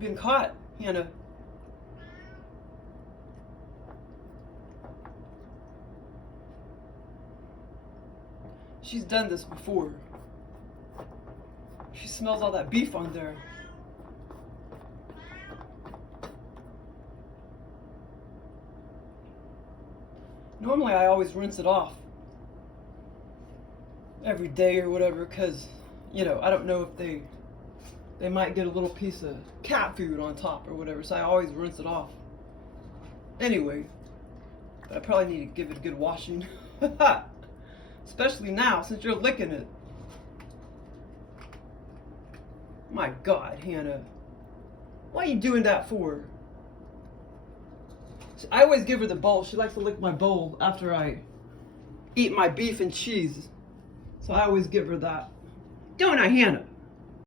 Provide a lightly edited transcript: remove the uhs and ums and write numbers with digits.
You've been caught, Hannah. She's done this before. She smells all that beef on there. Normally I always rinse it off every day or whatever, because, you know, I don't know if they might get a little piece of cat food on top or whatever, so I always rinse it off. Anyway, but I probably need to give it a good washing. Especially now, since you're licking it. My God, Hannah. Why are you doing that for? I always give her the bowl. She likes to lick my bowl after I eat my beef and cheese. So I always give her that. Don't I, Hannah?